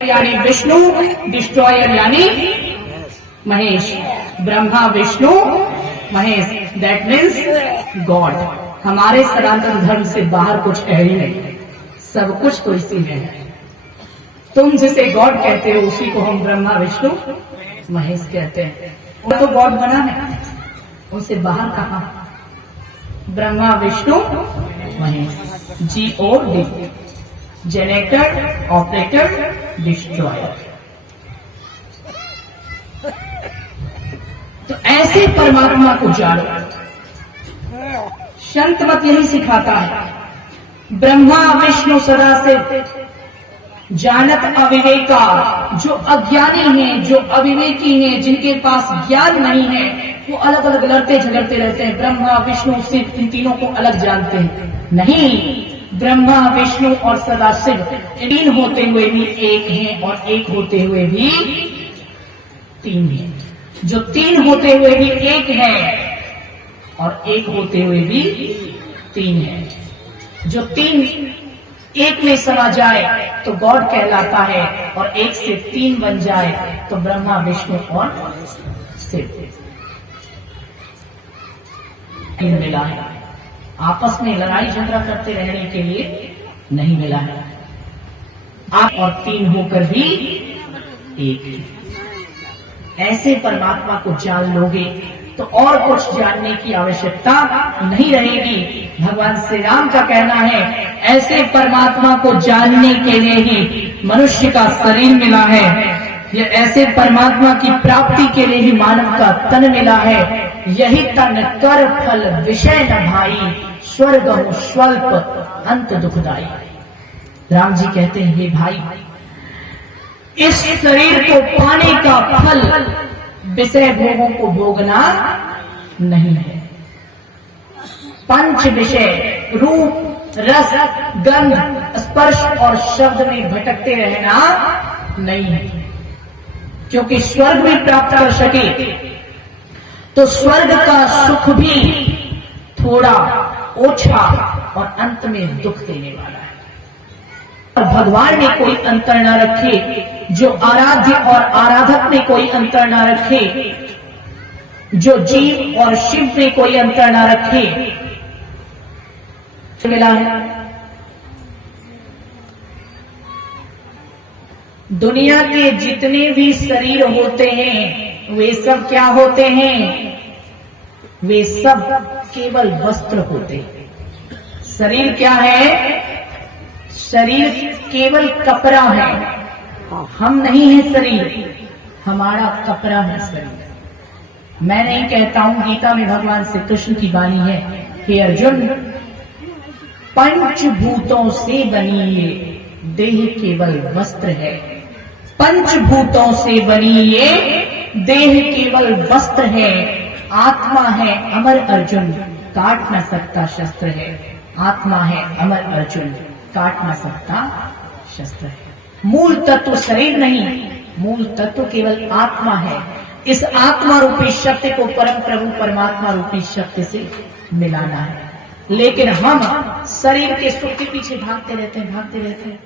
यानी विष्णु, डिस्ट्रॉयर यानी Mahesh. Brahma Vishnu Mahesh, that means God. हमारे सनातन धर्म से बाहर कुछ है ही नहीं, सब कुछ तो इसी में है। तुम जिसे गॉड कहते हो उसी को हम ब्रह्मा विष्णु महेश कहते हैं। वो तो गॉड बना है, उनसे बाहर कहा Brahma Vishnu Mahesh. GOD, generator, operator, destroyer. तो ऐसे परमात्मा को जानो। संत मत यही सिखाता है, ब्रह्मा विष्णु सदा से जानत अविवेका। जो अज्ञानी हैं, जो अविवेकी हैं, जिनके पास ज्ञान नहीं है, वो अलग अलग लड़ते झगड़ते रहते हैं। ब्रह्मा विष्णु सिर्फ इन तीनों को अलग जानते हैं, नहीं। ब्रह्मा विष्णु और सदाशिव तीन होते हुए भी एक हैं, और एक होते हुए भी तीन हैं। जो तीन होते हुए भी एक है और एक होते हुए भी तीन है। जो तीन एक में समा जाए तो गॉड कहलाता है, और एक से तीन बन जाए तो ब्रह्मा विष्णु और शिव मिला है। आपस में लड़ाई झगड़ा करते रहने के लिए नहीं मिला है। आप और तीन होकर भी एक। ऐसे परमात्मा को जान लोगे तो और कुछ जानने की आवश्यकता नहीं रहेगी। भगवान श्री राम का कहना है, ऐसे परमात्मा को जानने के लिए ही मनुष्य का शरीर मिला है। ये ऐसे परमात्मा की प्राप्ति के लिए ही मानव का तन मिला है। यही तन कर फल विषय न भाई, स्वर्ग हो स्वल्प अंत दुखदाई। राम जी कहते हैं, हे भाई, इस शरीर को पाने का फल विषय भोगों को भोगना नहीं है। पंच विषय रूप रस गंध स्पर्श और शब्द में भटकते रहना नहीं है। क्योंकि स्वर्ग भी प्राप्त कर सके तो स्वर्ग का सुख भी थोड़ा ओछा और अंत में दुख देने वाला है। और भगवान में कोई अंतर न रखे, जो आराध्य और आराधक में कोई अंतर न रखे, जो जीव और शिव में कोई अंतर न रखे, मिला है। दुनिया के जितने भी शरीर होते हैं वे सब क्या होते हैं? वे सब केवल वस्त्र होते हैं। शरीर क्या है? शरीर केवल कपड़ा है। हम नहीं है शरीर, हमारा कपड़ा है शरीर। मैं नहीं कहता हूं, गीता में भगवान श्री कृष्ण की वाणी है, हे अर्जुन, पंचभूतों से बनी ये देह केवल वस्त्र है। पंचभूतों से बनी ये देह केवल वस्त्र है। आत्मा है अमर अर्जुन, काट न सकता शस्त्र है। आत्मा है अमर अर्जुन, काट न सकता शस्त्र है। मूल तत्व शरीर नहीं, मूल तत्व केवल आत्मा है। इस आत्मा रूपी शक्ति को परम प्रभु परमात्मा रूपी शक्ति से मिलाना है। लेकिन हम शरीर के सुख के पीछे भागते रहते हैं।